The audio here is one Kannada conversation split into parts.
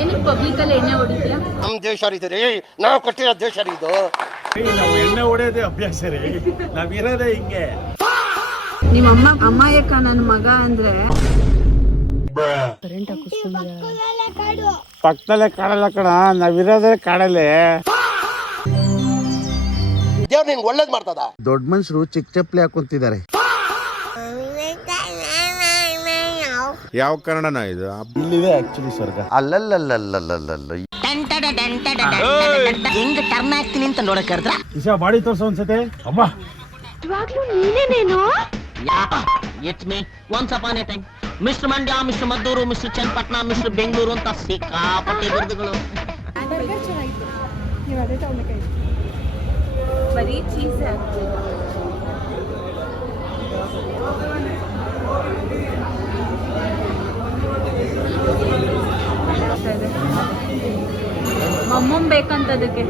ಏನಕ್ಕೆ ಪಬ್ಲಿಕ್ ಅಲ್ಲಿ ಎಣ್ಣೆ ಹೊಡಿತೀರಾ? ನಮ್ ದೇಶ ರೀ, ನಾವು ಕಟ್ಟಿರೋ ದೇಶ ರೀ ಇದು. ನಾವು ಎಣ್ಣೆ ಹೊಡೆಯೋದೇ ಅಭ್ಯಾಸ ರೀ, ನಾವಿರೋದೇ ಹಿಂಗೆ. ನಿಮ್ಮ ಅಮ್ಮಾಯಕ್ಕ ನನ್ನ ಮಗ ಅಂದ್ರೆ ಪಕ್ಕದಲ್ಲೇ ಕಾಡಲ್ಲ ಕಣ, ನಾವಿರೋದೇ ಕಾಡಲ್ಲೇ. ದೇವ್ರು ನಿನ್ಗೆ ಒಳ್ಳೇದ್ ಮಾಡ್ತದ. ದೊಡ್ಡ ಮನುಷ್ಯರು ಚಿಕ್ಕ ಚಪ್ಪಲಿ ಹಾಕೊಂತಿದ್ದಾರೆ. ಯಾವ ಕನ್ನಡನ ಇದು? ಇಲ್ಲಿದೆ ಆಕ್ಚುಲಿ ಸ್ವರ್ಗ. ಅಲ್ಲಲ್ಲಲ್ಲಲ್ಲಲ್ಲಲ್ಲ ಹೆಂಗ್ ಟರ್ನ್ ಆಗ್ತೀನಿ ಅಂತ ನೋಡಕ್ ಕರೆದ್ರ ಇಶಾ ಬಾಡಿ ತೋರ್ಸೋ ಅನ್ಸತ್ತೆ. ಅಮ್ಮ ಇವಾಗ್ಲೂ ನೀನೇನೇನೋ? It's me once upon a time mister Mandya, mister Maddur, mister Channapatna, mister Bengaluru ಅಂತ ಸಿಕ್ಕಾಪಟ್ಟೆ ಬಿರುದುಗಳು. ಬರೀ ಚೀಸ್ ಮಮ್ಮಮ್ ಬೇಕಂತ ಅದಕ್ಕೆ.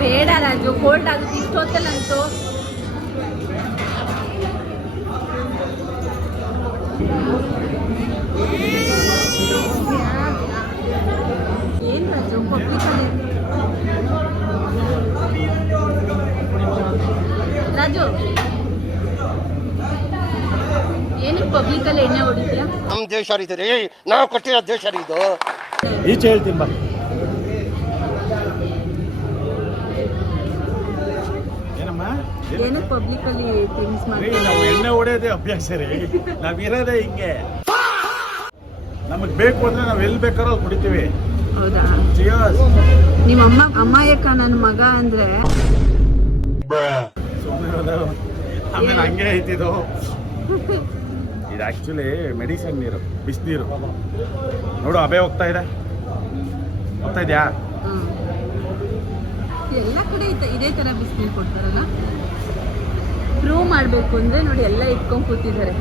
ಬೇಡ ರಾಜು, ಕೋಲ್ಡ್ ಆಗುತ್ತೆ ಇಷ್ಟೊತ್ತಲ್ಲಂತೂ. ಏನ್ ರಾಜು ಪಬ್ಲಿಕಲ್ಲಿ? ರಾಜು ಏನಕ್ಕೆ ಪಬ್ಲಿಕಲ್ಲಿ ಎಣ್ಣೆ ಹೊಡಿತೀರಾ? ನಮ್ ದೇಶ ರೀ, ನಾವು ಕಟ್ಟಿರೋ ದೇಶ ರೀ ಇದು. ಈಚೆ ಹೇಳ್ತೀನಿ ಬಾ. ಏನಮ್ಮ? ಏನಕ್ಕೆ ಪಬ್ಲಿಕಲ್ಲಿ ಥಿಂಗ್ಸ್ ಮಾಡಿ? ನಾವು ಎಣ್ಣೆ ಹೊಡೆಯೋದೇ ಅಭ್ಯಾಸ ರೀ, ನಾವಿರೋದೇ ಹಿಂಗೆ. ನಮಗ್ ಬೇಕು ಅಂದ್ರೆ ನಾವ್ ಎಲ್ಲಿ ಬೇಕಾದ್ರೂ ಅಲ್ಲಿ ಕುಡಿತೀವಿ. ಹೌದಾ? Cheers. ನಿಮ್ಮ ಅಮ್ಮಾಯಕ್ಕ ನನ್ನ ಮಗ ಅಂದ್ರೆ ಆಮೇಲೆ ಹಂಗೆ ಐತಿದು. ಇದು ಆಕ್ಚುಲಿ ಮೆಡಿಸಿನ್ ನೀರು, ಬಿಸಿನೀರು. ನೋಡು ಅಬೆ ಹೋಗ್ತಾ ಇದ್ಯಾ? ಎಲ್ಲ ಕಡೆ ಇದೇ ತರ ಬಿಸಿನೀರು ಕೊಡ್ತಾರಲ್ಲ. ಪ್ರೂವ್ ಮಾಡಬೇಕು ಅಂದ್ರೆ ನೋಡಿ ಎಲ್ಲ ಇಟ್ಕೊಂಡು ಕೂತಿದ್ದಾರೆ.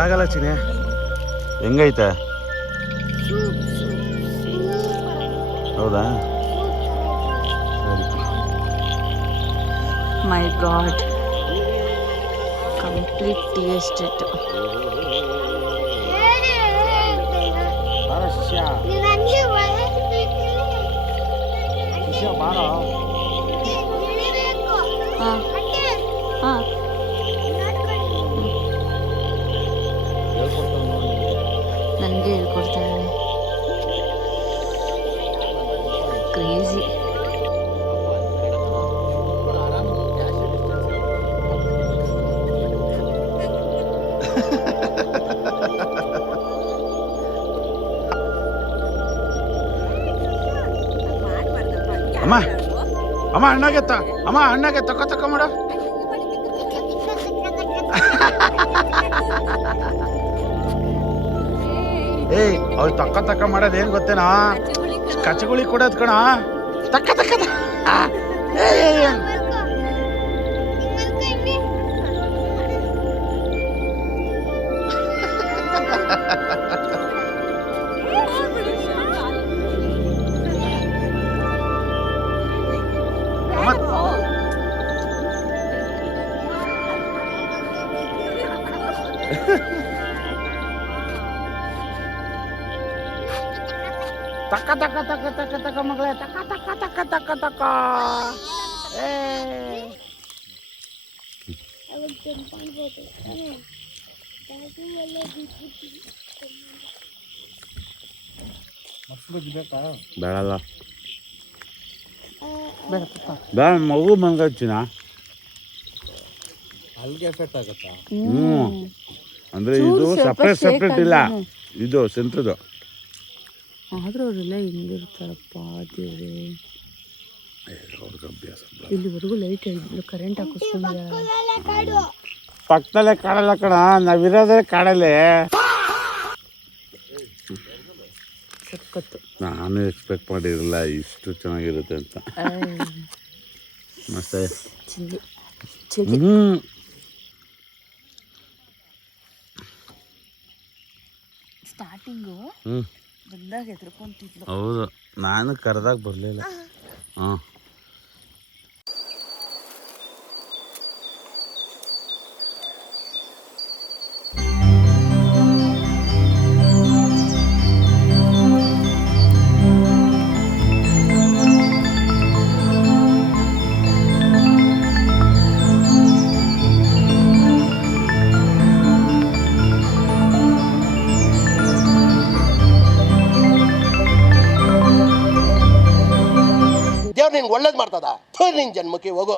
ಆಗಲ್ಲ ಚಿನೆ. ಹೆಂಗೈತೆ? ಹೌದಾ? ಸರಿ. ಮೈ ಗಾಡ್, ಕಂಪ್ಲೀಟ್ ಟೇಸ್ಟ್ ಇಟ್. ನನಗೆ ಹೇಳ್ಕೊಡ್ತಾ ಇದ್ದಾನೆ. ಕ್ರೇಜಿ. ಅಮ್ಮ ಅಮ್ಮ ಅಣ್ಣಾಗೆತ್ತ ಅಮ್ಮ ಅಣ್ಣಾಗೆ ತಕ್ಕ ಮಾಡ ಏಯ್ ಅವ್ರು ತಕ್ಕ ಮಾಡೋದು ಏನ್ ಗೊತ್ತೇನಾ ಕಚಗುಳಿ ಕೊಡೋದ್ ಕಣ ತಕ್ಕ ತಕ್ಕ ಮಗಳೇ ತಕ್ಕ ಏ ಬೇಡಲ್ಲ ಬೇಡ ಮಗು ಬಂದಿನ ಅಲ್ಲಿಗೆ ಎಫೆಕ್ಟ್ ಆಗುತ್ತಾ? ಅಂದ್ರೆ ಇದು ಸಪ್ರೇಟ್ ಇಲ್ಲ, ಇದು ಸೆಂಟ್ರದು. ಆದ್ರೂ ಅವರೆಲ್ಲ ಹೆಂಗಿರ್ತಾರಪ್ಪ ದೇವ್ರೆ. ಅವ್ರಿಗೆ ಅಭ್ಯಾಸ ಇಲ್ಲಿವರೆಗೂ ಲೈಟ್ ಕರೆಂಟ್ ಹಾಕಿಸ್ಕೊಂಡಿದ್ದಾರೆ. ಪಕ್ಕದಲ್ಲೇ ಕಾಡಲ್ಲ ಕಣ, ನಾವಿರೋದೇ ಕಾಡಲ್ಲೇ. ಸಕ್ಕತ್ತು. ನಾನು ಎಕ್ಸ್ಪೆಕ್ಟ್ ಮಾಡಿರಲಿಲ್ಲ ಇಷ್ಟು ಚೆನ್ನಾಗಿರುತ್ತೆ ಅಂತ. ಮಸ್ತ್ ಸ್ಟಾರ್ಟಿಂಗು ಬಂದಾಗ ಹೆದರ್ಕೊಂತಿದ್ಲು. ಹೌದು, ನಾನು ಕರೆದಾಗ ಬರಲಿಲ್ಲ. ಹಾಂ ದೇವ್ರು ನಿನ್ಗೆ ಒಳ್ಳೇದು ಮಾಡ್ತದ. ನಿನ್ ಜನ್ಮಕ್ಕೆ ಹೋಗು.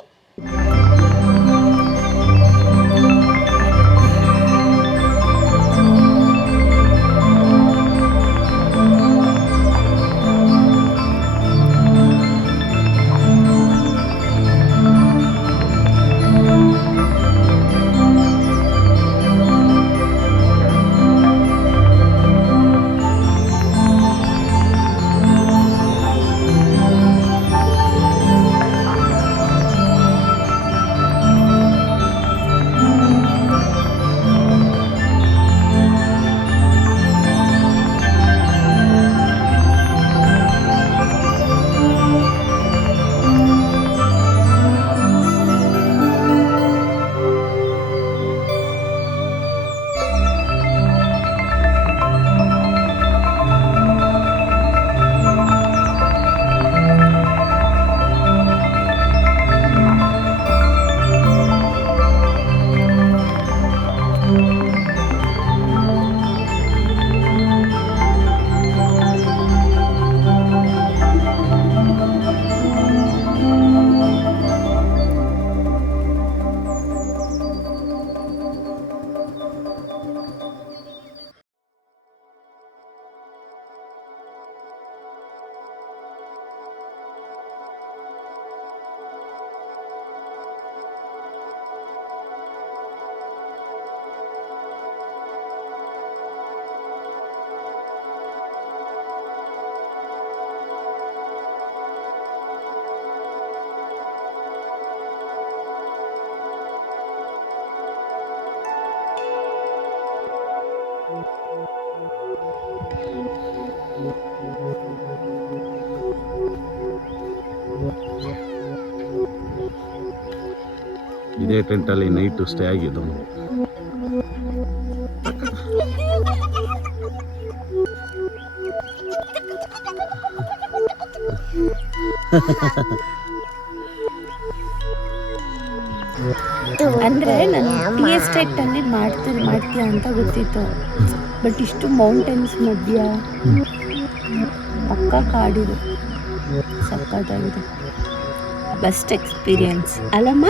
ಇದೇ ಟೆಂಟಲ್ಲಿ ನೈಟು ಸ್ಟೇ ಆಗಿದ್ದು. ಅಂದರೆ ನಾನು ಟೀ ಎಸ್ಟೇಟಲ್ಲಿ ಮಾಡ್ತೀಯ ಅಂತ ಗೊತ್ತಿತ್ತು. ಬಟ್ ಇಷ್ಟು ಮೌಂಟೇನ್ಸ್ ಮಧ್ಯ ಪಕ್ಕ ಕಾಡಿದು ಸಕ್ಕತ್ತಾಗಿದೆ. ಬೆಸ್ಟ್ ಎಕ್ಸ್ಪೀರಿಯನ್ಸ್ ಅಲ್ಲಮ್ಮ.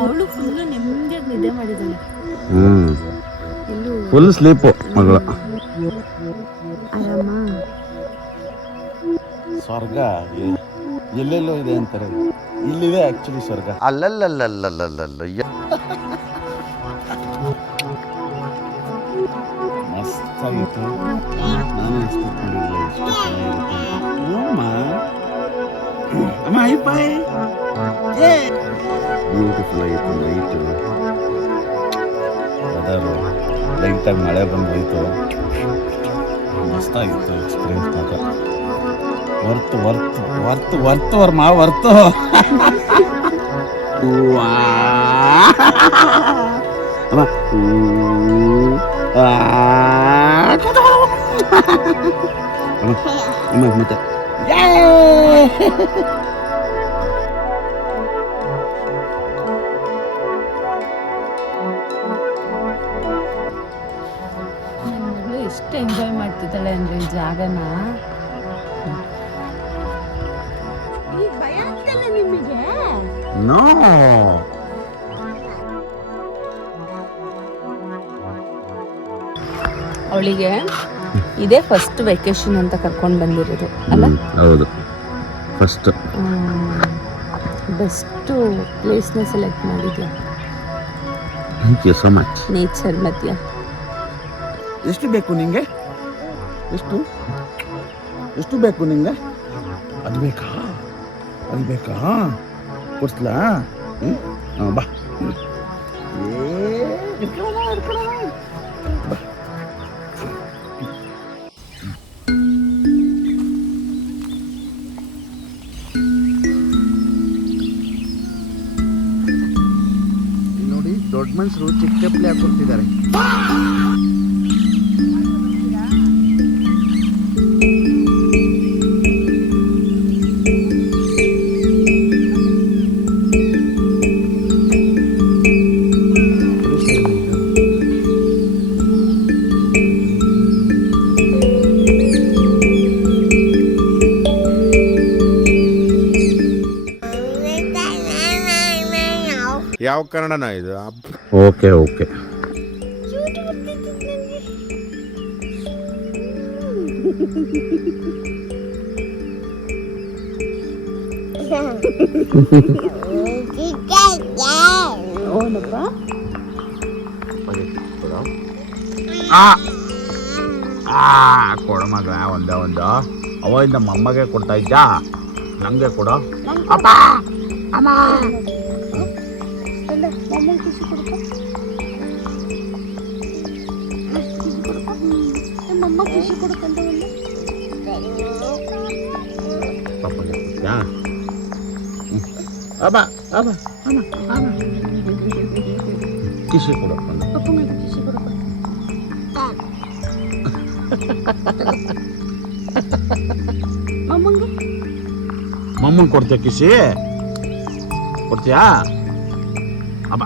ಅವಳು ಫುಲ್ಲು ನೆಮ್ಮದಿಯಾಗಿ ನಿದ್ದೆ ಮಾಡಿದ್ದಾಳೆ. ಫುಲ್ ಸ್ಲೀಪು ಮಗಳು. ಆರಾಮ. ಸ್ವರ್ಗ ಎಲ್ಲೆಲ್ಲೋ ಇದೆ ಅಂತಾರೆ, ಇಲ್ಲಿದೆ ಆಕ್ಚುಲಿ ಸ್ವರ್ಗ. ಅಲ್ಲಲ್ಲಲ್ಲಲ್ಲಲ್ಲಲ್ಲ ಮಸ್ತಾಗಿತ್ತು. ನಾನು ಎಕ್ಸ್ಪೆಕ್ಟ್ ಮಾಡಿರಲಿಲ್ಲ ಇಷ್ಟು ಚೆನ್ನಾಗಿರುತ್ತೆ ಅಂತ. ಅಮ್ಮ ಹೈ ಬೈ. ಬ್ಯೂಟಿಫುಲ್ ಆಗಿತ್ತು ನೈಟು. ವೆದರು ಲೈಟಾಗಿ ಮಳೆ ಬಂದೋಯ್ತು. ಮಸ್ತಾಗಿತ್ತು ಎಕ್ಸ್ಪೀರಿಯನ್ಸ್ ಮಾತ್ರ. ವರ್ತು ವರ್ತು ವರ್ತು ವರ್ತು ವರ್ಮ ವರ್ತು. ಅಮ್ಮ ಅಮ್ಮ ಮತ್ತೆ ನನ್ನ ಮಗಳು ಎಷ್ಟು ಎಂಜಾಯ್ ಮಾಡ್ತಿದ್ದಾಳೆ ಅಂದ್ರೆ ಈ ಜಾಗನ. ಈಗ ಭಯ ಆಗ್ತಲ್ಲ ನಿಮಗೆ? ನೋ. ಅವಳಿಗೆ ಇದೇ ಫಸ್ಟ್ ವೆಕೇಶನ್ ಅಂತ ಕರ್ಕೊಂಡು ಬಂದಿರೋದು ಅಲ್ಲ? ಹೌದು, ಫಸ್ಟ್. ಬೆಸ್ಟು ಪ್ಲೇಸ್ನ ಸೆಲೆಕ್ಟ್ ಮಾಡಿದ್ಯಾ. Thank you so much. Nature ಮಧ್ಯ. ಎಷ್ಟು ಬೇಕು ನಿಂಗೆ? ಎಷ್ಟು ಎಷ್ಟು ಬೇಕು ನಿಂಗೆ? ಅದು ಬೇಕಾ? ಅದು ಬೇಕಾ? ಕೊಡ್ಸ್ಲಾ? ಬಾ. ಬಾ. ನೋಡಿ, ದೊಡ್ಡ ಮನುಷ್ಯರು ಚಿಕ್ಕ ಚಪ್ಪಲಿ ಹಾಕೊಳ್ತಿದ್ದಾರೆ. ಯಾವ ಕನ್ನಡನ ಇದು? Okay okay. ಕೊಡ ಮಗ ಒಂದೇ ಒಂದು. ಅವಾಗಿಂದ ಮಮ್ಮಗೆ ಕೊಡ್ತಾ ಇದ್ದ, ನಂಗೆ ಕೊಡ. ಅಪ್ಪ ಅಮ್ಮ ಪಪ್ಪಗೆ ಕೊಡ್ತೀಯಾ? ಅಬ್ಬ ಅಬ್ಬ ಅಮ್ಮ ಅಮ್ಮ ಕಿಶಿ ಕೊಡಪ್ಪ. ಮಮ್ಮಂಗೆ ಕೊಡ್ತೀಯ ಕಿಸಿ? ಕೊಡ್ತೀಯಾ? ಅಬ್ಬ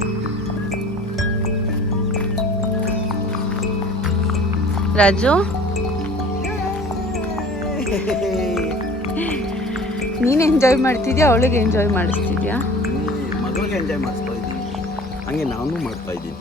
ರಾಜು, ನೀನು ಎಂಜಾಯ್ ಮಾಡ್ತಿದ್ಯಾ, ಅವಳಿಗೆ ಎಂಜಾಯ್ ಮಾಡಿಸ್ತಿದ್ಯಾ? ಮಗಳಿಗೆ ಎಂಜಾಯ್ ಮಾಡಿಸ್ತಾ ಇದ್ದೀನಿ, ಹಂಗೆ ನಾನು ಮಾಡ್ತಾ ಇದ್ದೀನಿ.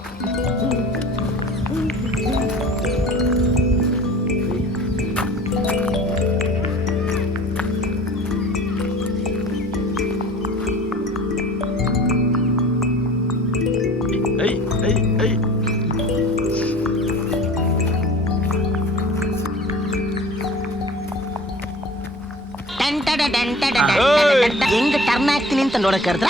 ಹೆಂಗ್ ಟರ್ನ್ ಆಗ್ತೀನಿ ಅಂತ ನೋಡಕ್ ಕರೆದ್ರ?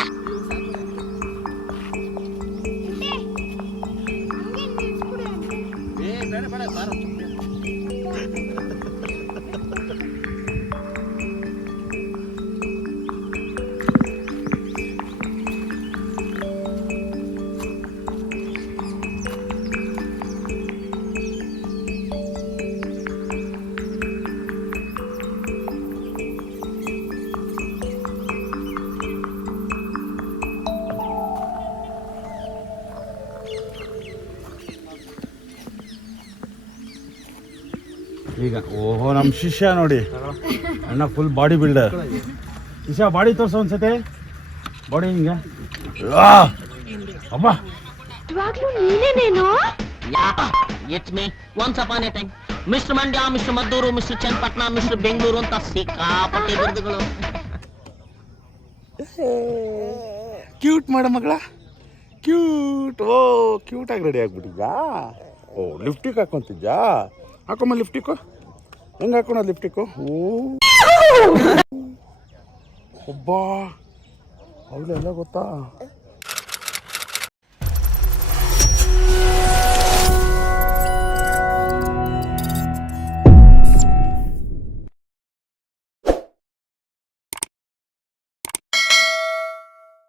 ಈಗ ಓಹೋ, ನಮ್ಮ ಶಿಷ್ಯ ನೋಡಿ, ಅಣ್ಣ ಫುಲ್ ಬಾಡಿ ಬಿಲ್ಡರ್. ಶಿಷ್ಯ ಬಾಡಿ ತೋರ್ಸೋ ಒಂದ್ಸತಿ, ಬಾಡಿ ಹಿಂಗೆ. ಅಬ್ಬಾ, ಇವಾಗ್ಲೂ ನೀನೇನೇನು? It's me once upon a time mister Mandya mister Maddur mister Channapatna mister Bengaluru ಅಂತ ಸಿಕ್ಕಾಪಟ್ಟೆ ಬಿರುದುಗಳು. ಕ್ಯೂಟ್ ಮಾಡ ಮಗಳ, ಕ್ಯೂಟ್. ಓ ಕ್ಯೂಟಾಗಿ ರೆಡಿ ಆಗ್ಬಿಟ್ಟಿದ್ಯಾ? ಓ ಲಿಫ್ಟಿಕ್ ಹಾಕೊಂತಿದ್ಯಾ? ಹಾಕೊಂಬ ಲಿಫ್ಟಿಕ್ಕು. ಹೆಂಗೆ ಹಾಕೋಣ ಲಿಫ್ಟಿಕ್ಕು? ಓ ಒಬ್ಬಾ ಅವಳೆಲ್ಲ ಗೊತ್ತಾ?